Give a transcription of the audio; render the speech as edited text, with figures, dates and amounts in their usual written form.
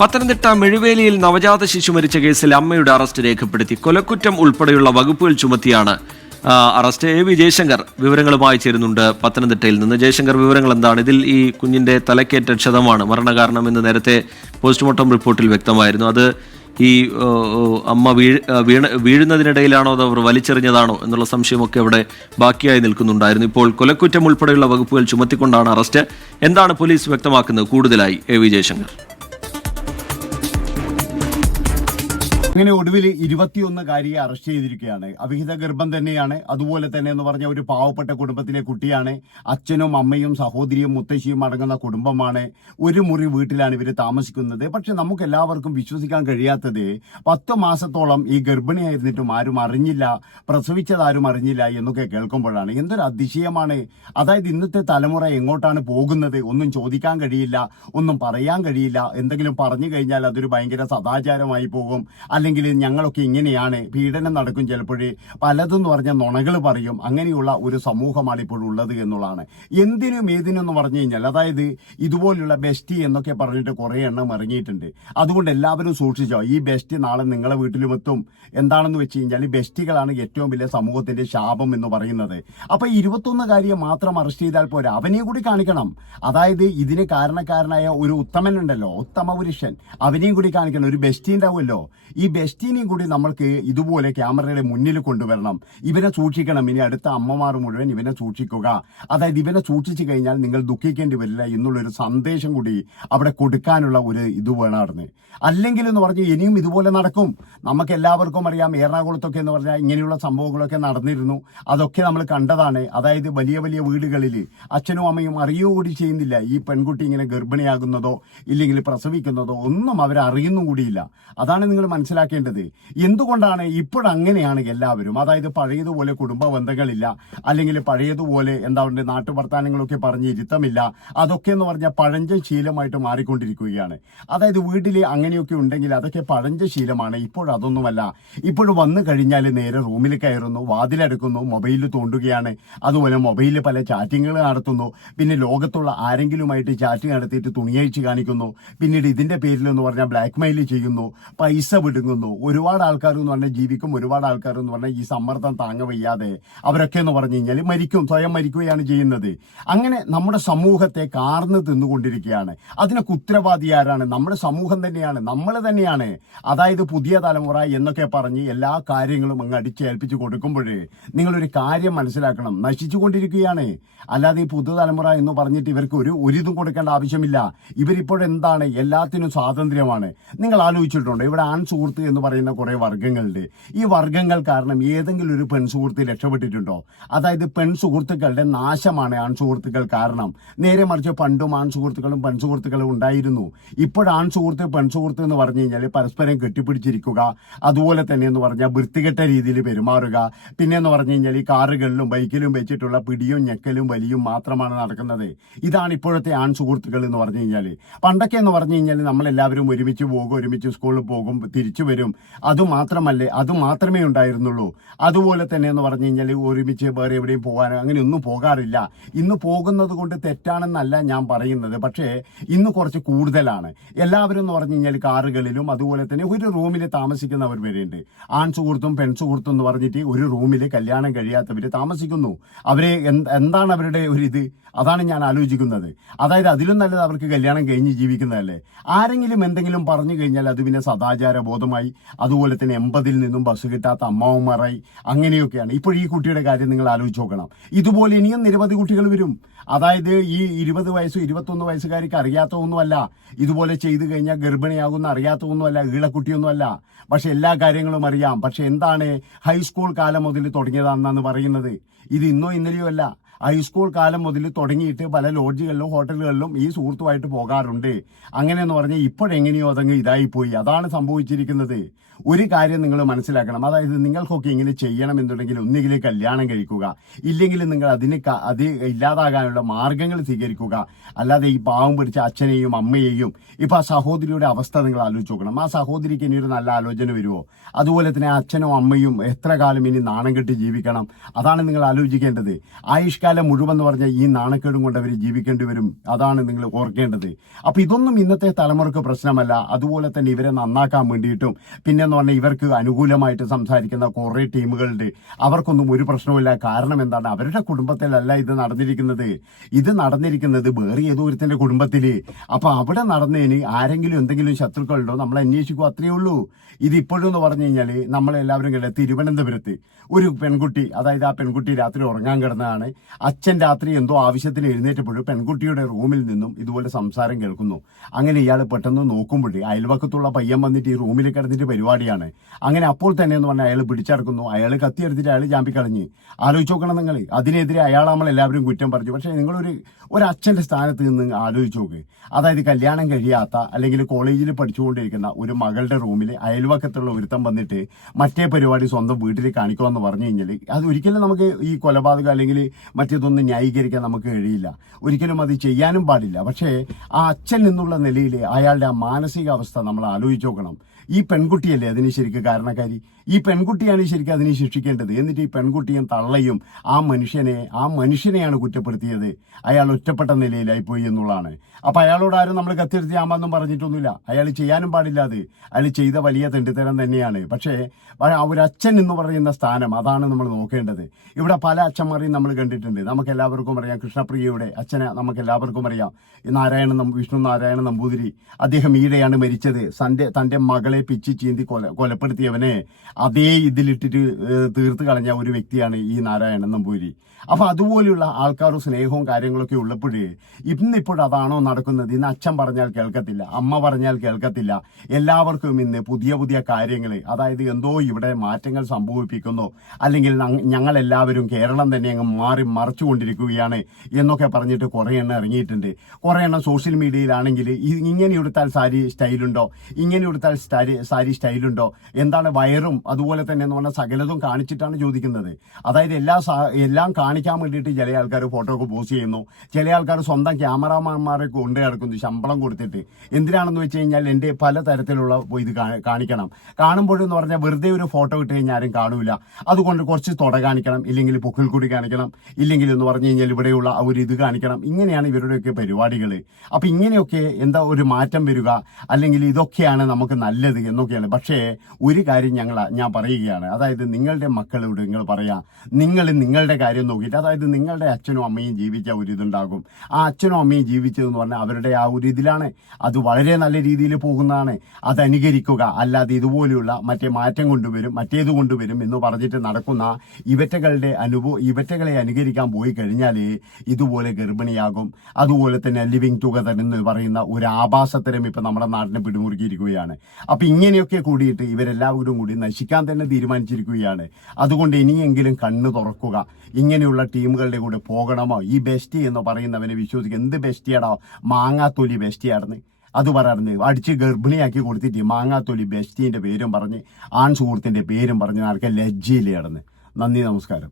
പത്തനംതിട്ട മെഴുവേലിയിൽ നവജാത ശിശു മരിച്ച കേസിൽ അമ്മയുടെ അറസ്റ്റ് രേഖപ്പെടുത്തി. കൊലക്കുറ്റം ഉൾപ്പെടെയുള്ള വകുപ്പുകൾ ചുമത്തിയാണ് അറസ്റ്റ്. വി ജയശങ്കർ വിവരങ്ങളുമായി ചേരുന്നുണ്ട് പത്തനംതിട്ടയിൽ നിന്ന്. ജയശങ്കർ, വിവരങ്ങൾ എന്താണ്? ഇതിൽ ഈ കുഞ്ഞിന്റെ തലക്കേറ്റ ക്ഷതമാണ് മരണകാരണം എന്ന് നേരത്തെ പോസ്റ്റ്മോർട്ടം റിപ്പോർട്ടിൽ വ്യക്തമായിരുന്നു. അത് ഈ അമ്മ വീഴുന്നതിനിടയിലാണോ അതോ അവർ വലിച്ചെറിഞ്ഞതാണോ എന്നുള്ള സംശയമൊക്കെ അവിടെ ബാക്കിയായി നിൽക്കുന്നുണ്ടായിരുന്നു. ഇപ്പോൾ കൊലക്കുറ്റം ഉൾപ്പെടെയുള്ള വകുപ്പുകൾ ചുമത്തിക്കൊണ്ടാണ് അറസ്റ്റ്. എന്താണ് പോലീസ് വ്യക്തമാക്കുന്നത് കൂടുതലായി? വി ജയശങ്കർ. അങ്ങനെ ഒടുവിൽ 21-കാരിയെ അറസ്റ്റ് ചെയ്തിരിക്കുകയാണ്. അവിഹിത ഗർഭം തന്നെയാണ്. അതുപോലെ തന്നെ എന്ന് പറഞ്ഞ ഒരു പാവപ്പെട്ട കുടുംബത്തിലെ കുട്ടിയാണ്. അച്ഛനും അമ്മയും സഹോദരിയും മുത്തശ്ശിയും അടങ്ങുന്ന കുടുംബമാണ്. ഒരു മുറി വീട്ടിലാണ് ഇവർ താമസിക്കുന്നത്. പക്ഷെ നമുക്ക് എല്ലാവർക്കും വിശ്വസിക്കാൻ കഴിയാത്തത് 10 മാസത്തോളം ഈ ഗർഭിണിയായിരുന്നിട്ടും ആരും അറിഞ്ഞില്ല, പ്രസവിച്ചതാരും അറിഞ്ഞില്ല എന്നൊക്കെ കേൾക്കുമ്പോഴാണ്. എന്തൊരു അതിശയമാണ്. അതായത് ഇന്നത്തെ തലമുറ എങ്ങോട്ടാണ് പോകുന്നത്? ഒന്നും ചോദിക്കാൻ കഴിയില്ല, ഒന്നും പറയാൻ കഴിയില്ല. എന്തെങ്കിലും പറഞ്ഞു കഴിഞ്ഞാൽ അതൊരു ഭയങ്കര സദാചാരമായി പോകും. അല്ലെങ്കിൽ ഞങ്ങളൊക്കെ ഇങ്ങനെയാണ്, പീഡനം നടക്കും, ചിലപ്പോഴേ പലതെന്ന് പറഞ്ഞ നുണകൾ പറയും. അങ്ങനെയുള്ള ഒരു സമൂഹമാണ് ഇപ്പോഴുള്ളത് എന്നുള്ളതാണ്. എന്തിനും ഏതിനും എന്ന് പറഞ്ഞു കഴിഞ്ഞാൽ, അതായത് ഇതുപോലുള്ള ബെസ്റ്റി എന്നൊക്കെ പറഞ്ഞിട്ട് കുറെ എണ്ണം ഇറങ്ങിയിട്ടുണ്ട്. അതുകൊണ്ട് എല്ലാവരും സൂക്ഷിച്ചോ. ഈ ബെസ്റ്റി നാളെ നിങ്ങളെ വീട്ടിലും എത്തും. എന്താണെന്ന് വെച്ച് കഴിഞ്ഞാൽ ബെസ്റ്റികളാണ് ഏറ്റവും വലിയ സമൂഹത്തിന്റെ ശാപം എന്ന് പറയുന്നത്. അപ്പൊ 21-കാരിയെ മാത്രം അറസ്റ്റ് ചെയ്താൽ പോരാ, അവനെ കൂടി കാണിക്കണം. അതായത് ഇതിന് കാരണക്കാരനായ ഒരു ഉത്തമനുണ്ടല്ലോ, ഉത്തമ പുരുഷൻ, അവനെയും കൂടി കാണിക്കണം. ഒരു ബെസ്റ്റി ഉണ്ടാവുമല്ലോ, ഈ ബെസ്റ്റിനെയും കൂടി നമ്മൾക്ക് ഇതുപോലെ ക്യാമറയുടെ മുന്നിൽ കൊണ്ടുവരണം. ഇവനെ സൂക്ഷിക്കണം. ഇനി അടുത്ത അമ്മമാർ മുഴുവൻ ഇവനെ സൂക്ഷിക്കുക. അതായത് ഇവനെ സൂക്ഷിച്ചു കഴിഞ്ഞാൽ നിങ്ങൾ ദുഃഖിക്കേണ്ടി വരില്ല എന്നുള്ളൊരു സന്ദേശം കൂടി അവിടെ കൊടുക്കാനുള്ള ഒരു ഇത് വേണമായിരുന്നു. അല്ലെങ്കിൽ എന്ന് പറഞ്ഞാൽ ഇനിയും ഇതുപോലെ നടക്കും. നമുക്ക് എല്ലാവർക്കും അറിയാം, എറണാകുളത്തൊക്കെ എന്ന് പറഞ്ഞാൽ ഇങ്ങനെയുള്ള സംഭവങ്ങളൊക്കെ നടന്നിരുന്നു. അതൊക്കെ നമ്മൾ കണ്ടതാണ്. അതായത് വലിയ വലിയ വീടുകളിൽ അച്ഛനും അമ്മയും അറിയുകയോ കൂടി ചെയ്യുന്നില്ല ഈ പെൺകുട്ടി ഇങ്ങനെ ഗർഭിണിയാകുന്നതോ ഇല്ലെങ്കിൽ പ്രസവിക്കുന്നതോ ഒന്നും അവരറിയുന്നു കൂടിയില്ല. അതാണ് നിങ്ങൾ മനസ്സിലാക്കേണ്ടത്. എന്തുകൊണ്ടാണ് ഇപ്പോഴങ്ങനെയാണ് എല്ലാവരും? അതായത് പഴയതുപോലെ കുടുംബ ബന്ധങ്ങളില്ല, അല്ലെങ്കിൽ പഴയതുപോലെ എന്താ പറയുക, നാട്ടുവർത്താനങ്ങളൊക്കെ പറഞ്ഞ് ഇരുത്തമില്ല. അതൊക്കെ എന്ന് പറഞ്ഞാൽ പഴഞ്ചൻ ശീലമായിട്ട് മാറിക്കൊണ്ടിരിക്കുകയാണ്. അതായത് വീട്ടിൽ അങ്ങനെയൊക്കെ ഉണ്ടെങ്കിൽ അതൊക്കെ പഴഞ്ച ശീലമാണ്. ഇപ്പോഴതൊന്നുമല്ല. ഇപ്പോഴും വന്നു കഴിഞ്ഞാൽ നേരെ റൂമിൽ കയറുന്നു, വാതിലടക്കുന്നു, മൊബൈലിൽ തോണ്ടുകയാണ്. അതുപോലെ മൊബൈലിൽ പല ചാറ്റിങ്ങുകൾ നടത്തുന്നു. പിന്നെ ലോകത്തുള്ള ആരെങ്കിലുമായിട്ട് ചാറ്റ് നടത്തിയിട്ട് തുണിയഴിച്ച് കാണിക്കുന്നു. പിന്നീട് ഇതിന്റെ പേരിൽ എന്ന് പറഞ്ഞാൽ ബ്ലാക്ക് മെയിൽ ചെയ്യുന്നു, പൈസ വിടുങ്ങുന്നു. ഒരുപാട് ആൾക്കാർ എന്ന് പറഞ്ഞാൽ ജീവിക്കും, ഒരുപാട് ആൾക്കാർ എന്ന് പറഞ്ഞാൽ ഈ സമ്മർദ്ദം താങ്ങ വയ്യാതെ അവരൊക്കെ എന്ന് പറഞ്ഞു കഴിഞ്ഞാൽ മരിക്കും, സ്വയം മരിക്കുകയാണ് ചെയ്യുന്നത്. അങ്ങനെ നമ്മുടെ സമൂഹത്തെ കാർന്ന് തിന്നുകൊണ്ടിരിക്കുകയാണ്. അതിനൊക്കെ ഉത്തരവാദി ആരാണ്? നമ്മുടെ സമൂഹം തന്നെയാണ്, നമ്മൾ തന്നെയാണ്. അതായത് പുതിയ തലമുറ എന്നൊക്കെ പറഞ്ഞ് എല്ലാ കാര്യങ്ങളും അങ്ങ് അടിച്ചേൽപ്പിച്ച് കൊടുക്കുമ്പോഴേ നിങ്ങളൊരു കാര്യം മനസ്സിലാക്കണം, നശിച്ചുകൊണ്ടിരിക്കുകയാണ്. അല്ലാതെ ഈ പുതുതലമുറ എന്ന് പറഞ്ഞിട്ട് ഇവർക്ക് ഒരിതും കൊടുക്കേണ്ട ആവശ്യമില്ല. ഇവരിപ്പോഴെന്താണ്, എല്ലാത്തിനും സ്വാതന്ത്ര്യമാണ്. നിങ്ങൾ ആലോചിച്ചിട്ടുണ്ടോ? ഇവിടെ ആൺ സുഹൃത്ത് എന്ന് പറയുന്ന കുറെ വർഗ്ഗങ്ങളുണ്ട്. ഈ വർഗ്ഗങ്ങൾ കാരണം ഏതെങ്കിലും ഒരു പെൺസുഹൃത്ത് രക്ഷപ്പെട്ടിട്ടുണ്ടോ? അതായത് പെൺസുഹൃത്തുക്കളുടെ നാശമാണ് ആൺസുഹൃത്തുക്കൾ കാരണം. നേരെ മറിച്ച് പണ്ടും ആൺസുഹൃത്തുക്കളും പെൺസുഹൃത്തുക്കളും ഉണ്ടായിരുന്നു. ഇപ്പോഴാൺ സുഹൃത്ത് പെൺസുഹൃത്ത് എന്ന് പറഞ്ഞു കഴിഞ്ഞാൽ പരസ്പരം കെട്ടിപ്പിടിച്ചിരിക്കുക, അതുപോലെ തന്നെ എന്ന് പറഞ്ഞാൽ വൃത്തികെട്ട രീതിയിൽ പെരുമാറുക. പിന്നെ എന്ന് പറഞ്ഞു കഴിഞ്ഞാൽ ഈ കാറുകളിലും ബൈക്കിലും വെച്ചിട്ടുള്ള പിടിയും ഞെക്കലും വലിയും മാത്രമാണ് നടക്കുന്നത്. ഇതാണ് ഇപ്പോഴത്തെ ആൺ സുഹൃത്തുക്കൾ എന്ന് പറഞ്ഞു കഴിഞ്ഞാൽ. പണ്ടൊക്കെ എന്ന് പറഞ്ഞു കഴിഞ്ഞാൽ നമ്മളെല്ലാവരും ഒരുമിച്ച് പോകും, ഒരുമിച്ച് സ്കൂളിൽ പോകും, തിരിച്ചു വരും. അത് മാത്രമേ ഉണ്ടായിരുന്നുള്ളൂ. അതുപോലെ തന്നെ എന്ന് പറഞ്ഞു കഴിഞ്ഞാൽ ഒരുമിച്ച് വേറെ എവിടെയും പോകാനോ അങ്ങനെയൊന്നും പോകാറില്ല. ഇന്ന് പോകുന്നത് കൊണ്ട് തെറ്റാണെന്നല്ല ഞാൻ പറയുന്നത്, പക്ഷേ ഇന്ന് കുറച്ച് കൂടുതലാണ്. എല്ലാവരും എന്ന് പറഞ്ഞു കഴിഞ്ഞാൽ കാറുകളിലും അതുപോലെ തന്നെ ഒരു റൂമിൽ താമസിക്കുന്നവർ വരെയുണ്ട്. ആൺ സുഹൃത്തും പെൺസുഹൃത്തും എന്ന് പറഞ്ഞിട്ട് ഒരു റൂമിൽ കല്യാണം കഴിയാത്തവർ താമസിക്കുന്നു. അവരെ എന്താണ് അവരുടെ ഒരു ഇത്? അതാണ് ഞാൻ ആലോചിക്കുന്നത്. അതായത് അതിലും നല്ലത് അവർക്ക് കല്യാണം കഴിഞ്ഞ് ജീവിക്കുന്നതല്ലേ. ആരെങ്കിലും എന്തെങ്കിലും പറഞ്ഞു കഴിഞ്ഞാൽ അത് പിന്നെ സദാചാര ബോധമായി, അതുപോലെ തന്നെ 80-ൽ നിന്നും ബസ് കിട്ടാത്ത അമ്മാവന്മാരായി, അങ്ങനെയൊക്കെയാണ്. ഇപ്പോൾ ഈ കുട്ടിയുടെ കാര്യം നിങ്ങൾ ആലോചിച്ച് നോക്കണം. ഇതുപോലെ ഇനിയും നിരവധി കുട്ടികൾ വരും. അതായത് ഈ 20 വയസ്സും 21 വയസ്സുകാർക്ക് അറിയാത്തതൊന്നുമല്ല. ഇതുപോലെ ചെയ്തു കഴിഞ്ഞാൽ ഗർഭിണിയാകുന്ന അറിയാത്തതൊന്നുമല്ല, ഈളക്കുട്ടിയൊന്നുമല്ല. പക്ഷെ എല്ലാ കാര്യങ്ങളും അറിയാം. പക്ഷെ എന്താണ്, ഹൈസ്കൂൾ കാലം മുതൽ തുടങ്ങിയതാണെന്നാണ് പറയുന്നത്. ഇത് ഇന്നോ ഇന്നലെയോ അല്ല. ഹൈസ്കൂൾ കാലം മുതൽ തുടങ്ങിയിട്ട് പല ലോഡ്ജുകളിലും ഹോട്ടലുകളിലും ഈ സുഹൃത്തുമായിട്ട് പോകാറുണ്ട്. അങ്ങനെയെന്ന് പറഞ്ഞാൽ ഇപ്പോഴെങ്ങനെയോ അതങ്ങ് ഇതായിപ്പോയി. അതാണ് സംഭവിച്ചിരിക്കുന്നത്. ഒരു കാര്യം നിങ്ങൾ മനസ്സിലാക്കണം. അതായത് നിങ്ങൾക്കൊക്കെ ഇങ്ങനെ ചെയ്യണമെന്നുണ്ടെങ്കിൽ ഒന്നുകിൽ കല്യാണം കഴിക്കുക, ഇല്ലെങ്കിൽ നിങ്ങൾ അത് ഇല്ലാതാകാനുള്ള രക്ഷപ്പെടാനുള്ള മാർഗങ്ങൾ സ്വീകരിക്കുക. അല്ലാതെ ഈ പാവം പിടിച്ച അച്ഛനെയും അമ്മയെയും ഇപ്പൊ ആ സഹോദരിയുടെ അവസ്ഥ നിങ്ങൾ ആലോചിച്ച് നോക്കണം. ആ സഹോദരിക്ക് ഇനി ഒരു നല്ല ആലോചന വരുമോ? അതുപോലെ തന്നെ ആ അച്ഛനും അമ്മയും എത്ര കാലം ഇനി നാണം കെട്ടി ജീവിക്കണം? അതാണ് നിങ്ങൾ ആലോചിക്കേണ്ടത്. ആയുഷ്കാലം മുഴുവൻ എന്ന് പറഞ്ഞാൽ ഈ നാണക്കേടും കൊണ്ട് അവർ ജീവിക്കേണ്ടി വരും. അതാണ് നിങ്ങൾ ഓർക്കേണ്ടത്. അപ്പൊ ഇതൊന്നും ഇന്നത്തെ തലമുറക്ക് പ്രശ്നമല്ല. അതുപോലെ തന്നെ ഇവരെ നന്നാക്കാൻ വേണ്ടിയിട്ടും പിന്നെന്ന് പറഞ്ഞാൽ ഇവർക്ക് അനുകൂലമായിട്ട് സംസാരിക്കുന്ന കുറെ ടീമുകളുണ്ട്. അവർക്കൊന്നും ഒരു പ്രശ്നവുമില്ല. കാരണം എന്താണ്? അവരുടെ കുടുംബത്തിലല്ല ഇത് നടന്നിരിക്കുന്നത്. ഇത് നടന്നിരിക്കുന്നത് വേറെ ഏതോ ഒരുത്തിന്റെ കുടുംബത്തില്. അപ്പൊ അവിടെ നടന്നതിന് ആരെങ്കിലും എന്തെങ്കിലും ശത്രുക്കളുണ്ടോ നമ്മൾ അന്വേഷിക്കും, അത്രയേ ഉള്ളൂ. ഇത് ഇപ്പോഴും എന്ന് പറഞ്ഞു കഴിഞ്ഞാല് നമ്മളെല്ലാവരും കണ്ട തിരുവനന്തപുരത്ത് ഒരു പെൺകുട്ടി, അതായത് ആ പെൺകുട്ടി രാത്രി ഉറങ്ങാൻ കിടന്നതാണ്. അച്ഛൻ രാത്രി എന്തോ ആവശ്യത്തിന് എഴുന്നേറ്റപ്പോഴും പെൺകുട്ടിയുടെ റൂമിൽ നിന്നും ഇതുപോലെ സംസാരം കേൾക്കുന്നു. അങ്ങനെ ഇയാൾ പെട്ടെന്ന് നോക്കുമ്പോൾ അയൽവക്കത്തുള്ള പയ്യൻ വന്നിട്ട് ഈ റൂമിൽ കിടന്നിട്ട് പരിപാടിയാണ്. അങ്ങനെ അപ്പോൾ തന്നെ എന്ന് പറഞ്ഞാൽ അയാൾ പിടിച്ചടക്കുന്നു. അയാൾ കത്തിയെടുത്തിട്ട് അയാൾ ചാമ്പിക്കളഞ്ഞ്. ആലോചിച്ച് നോക്കണം നിങ്ങൾ. അതിനെതിരെ അയാൾ നമ്മളെല്ലാവരും കുറ്റം പറഞ്ഞു. പക്ഷേ ഒരു അച്ഛന്റെ സ്ഥാനത്ത് നിന്ന് ആലോചിച്ച് നോക്ക്. അതായത് കല്യാണം കഴിയാത്ത അല്ലെങ്കിൽ കോളേജിൽ പഠിച്ചുകൊണ്ടിരിക്കുന്ന ഒരു മകളുടെ റൂമിൽ അയൽവക്കത്തുള്ള ഒരുത്തം വന്നിട്ട് മറ്റേ പരിപാടി സ്വന്തം വീട്ടിൽ കാണിക്കുമെന്ന് പറഞ്ഞു കഴിഞ്ഞാൽ അത് ഒരിക്കലും നമുക്ക് ഈ കൊലപാതകം അല്ലെങ്കിൽ മറ്റേതൊന്നും ന്യായീകരിക്കാൻ നമുക്ക് കഴിയില്ല. ഒരിക്കലും അത് ചെയ്യാനും പാടില്ല. പക്ഷേ ആ അച്ഛൻ എന്നുള്ള നിലയിൽ അയാളുടെ ആ മാനസികാവസ്ഥ നമ്മൾ ആലോചിച്ച് നോക്കണം. ഈ പെൺകുട്ടിയല്ലേ അതിന് ശരിക്കും കാരണക്കാരി? ഈ പെൺകുട്ടിയാണ് ശരിക്കും അതിനെ ശിക്ഷിക്കേണ്ടത്. എന്നിട്ട് ഈ പെൺകുട്ടിയും തള്ളയും ആ മനുഷ്യനെയാണ് കുറ്റപ്പെടുത്തിയത്. അയാൾ ഒറ്റപ്പെട്ട നിലയിലായി പോയി എന്നുള്ളതാണ്. അപ്പൊ അയാളോട് ആരും നമ്മൾ കത്തിയെടുത്ത് ആമെന്നും പറഞ്ഞിട്ടൊന്നുമില്ല. അയാൾ ചെയ്യാനും പാടില്ല. അത് അയാൾ ചെയ്ത വലിയ തെണ്ടിത്തരം തന്നെയാണ്. പക്ഷേ ഒരു അച്ഛൻ എന്ന് പറയുന്ന സ്ഥാനം അതാണ് നമ്മൾ നോക്കേണ്ടത്. ഇവിടെ പല അച്ഛന്മാരെയും നമ്മൾ കണ്ടിട്ടുണ്ട്. നമുക്ക് എല്ലാവർക്കും അറിയാം. കൃഷ്ണപ്രിയയുടെ അച്ഛനെ നമുക്ക് എല്ലാവർക്കും അറിയാം. വിഷ്ണു നാരായണ നമ്പൂതിരി. അദ്ദേഹം ഈടെയാണ് മരിച്ചത്. തന്റെ മകളെ പിച്ചി ചീന്തി കൊലപ്പെടുത്തിയവനെ അതേ ഇതിലിട്ടിട്ട് തീർത്ത് കളഞ്ഞ ഒരു വ്യക്തിയാണ് ഈ നാരായണൻ നമ്പൂതിരി. അപ്പൊ അതുപോലെയുള്ള ആൾക്കാരും സ്നേഹവും കാര്യങ്ങളൊക്കെ ഉള്ളപ്പോഴേ ഇന്നിപ്പോഴതാണോ നടക്കുന്നത്? ഇന്ന് അച്ഛൻ പറഞ്ഞാൽ കേൾക്കത്തില്ല, അമ്മ പറഞ്ഞാൽ കേൾക്കത്തില്ല. എല്ലാവർക്കും ഇന്ന് പുതിയ പുതിയ കാര്യങ്ങൾ, അതായത് എന്തോ ഇവിടെ മാറ്റങ്ങൾ സംഭവിപ്പിക്കുന്നു, അല്ലെങ്കിൽ ഞങ്ങളെല്ലാവരും കേരളം തന്നെ അങ്ങ് മറിച്ചുകൊണ്ടിരിക്കുകയാണ് എന്നൊക്കെ പറഞ്ഞിട്ട് കുറെ എണ്ണം ഇറങ്ങിയിട്ടുണ്ട്. കുറെ എണ്ണം സോഷ്യൽ മീഡിയയിലാണെങ്കിൽ ഇങ്ങനെ എടുത്താൽ സാരി സ്റ്റൈലുണ്ടോ, ഇങ്ങനെ എടുത്താൽ സാരി സ്റ്റൈലുണ്ടോ, എന്താണ് വയറും അതുപോലെ തന്നെ എന്ന് പറഞ്ഞാൽ സകലതും കാണിച്ചിട്ടാണ് ചോദിക്കുന്നത്. അതായത് എല്ലാം കാണിക്കാൻ വേണ്ടിയിട്ട് ചില ആൾക്കാർ ഫോട്ടോ ഒക്കെ പോസ്റ്റ് ചെയ്യുന്നു. ചില ആൾക്കാർ സ്വന്തം ക്യാമറാമാന്മാരെ കൊണ്ട് നടക്കുന്നു ശമ്പളം കൊടുത്തിട്ട്. എന്തിനാണെന്ന് വെച്ച് കഴിഞ്ഞാൽ എൻ്റെ പല തരത്തിലുള്ള ഇത് കാണിക്കണം. കാണുമ്പോഴെന്ന് പറഞ്ഞാൽ വെറുതെ ഒരു ഫോട്ടോ ഇട്ട് കഴിഞ്ഞാൽ ആരും കാണൂല. അതുകൊണ്ട് കുറച്ച് തുട കാണിക്കണം, ഇല്ലെങ്കിൽ പൊക്കിൽ കൂടി കാണിക്കണം, ഇല്ലെങ്കിൽ എന്ന് പറഞ്ഞു കഴിഞ്ഞാൽ ഇവിടെയുള്ള ഒരു ഇത് കാണിക്കണം. ഇങ്ങനെയാണ് ഇവരുടെയൊക്കെ പരിപാടികൾ. അപ്പൊ ഇങ്ങനെയൊക്കെ എന്താ ഒരു മാറ്റം വരിക, അല്ലെങ്കിൽ ഇതൊക്കെയാണ് നമുക്ക് നല്ലത് എന്നൊക്കെയാണ്. പക്ഷേ ഒരു കാര്യം ഞാൻ പറയുകയാണ്. അതായത് നിങ്ങളുടെ മക്കളോട് നിങ്ങൾ പറയാം, നിങ്ങളുടെ കാര്യം നോക്കിയിട്ട്, അതായത് നിങ്ങളുടെ അച്ഛനും അമ്മയും ജീവിച്ച ഒരു ഇതുണ്ടാകും. ആ അച്ഛനും അമ്മയും ജീവിച്ചതെന്ന് പറഞ്ഞാൽ അവരുടെ ആ ഒരു ഇതിലാണ്. അത് വളരെ നല്ല രീതിയിൽ പോകുന്നതാണ്. അത് അനുകരിക്കുക. അല്ലാതെ ഇതുപോലെയുള്ള മറ്റേ മാറ്റം കൊണ്ടുവരും, മറ്റേത് കൊണ്ടുവരും എന്ന് പറഞ്ഞിട്ട് നടക്കുന്ന ഇവറ്റകളെ അനുകരിക്കാൻ പോയി കഴിഞ്ഞാൽ ഇതുപോലെ ഗർഭിണിയാകും. അതുപോലെ തന്നെ ലിവിങ് ടുഗദർ എന്ന് പറയുന്ന ഒരു ആഭാസത്തരം ഇപ്പൊ നമ്മുടെ നാട്ടിനെ പിടിമുറുക്കിയിരിക്കുകയാണ്. അപ്പൊ ഇങ്ങനെയൊക്കെ കൂടിയിട്ട് ഇവരെല്ലാവരും കൂടി നശിക്കാൻ തന്നെ തീരുമാനിച്ചിരിക്കുകയാണ്. അതുകൊണ്ട് ഇനിയെങ്കിലും കണ്ണ് തുറക്കുക. ഇങ്ങനെയുള്ള ടീമുകളുടെ കൂടെ പോകണമോ? ഈ ബെസ്റ്റി എന്ന് പറയുന്നവനെ വിശ്വസിക്കുക. എന്ത് ബെസ്റ്റിയാടോ? മാങ്ങാത്തൊലി ബെസ്റ്റിയായിരുന്നു. അത് പറയാറുണ്ട്. അടിച്ച് ഗർഭിണിയാക്കി കൊടുത്തിട്ട് മാങ്ങാത്തൊലി ബെസ്റ്റീന്റെ പേരും പറഞ്ഞ് ആൺ സുഹൃത്തിന്റെ പേരും പറഞ്ഞ് ആൾക്കാർ ലജ്ജയിലായിരുന്നു. നന്ദി, നമസ്കാരം.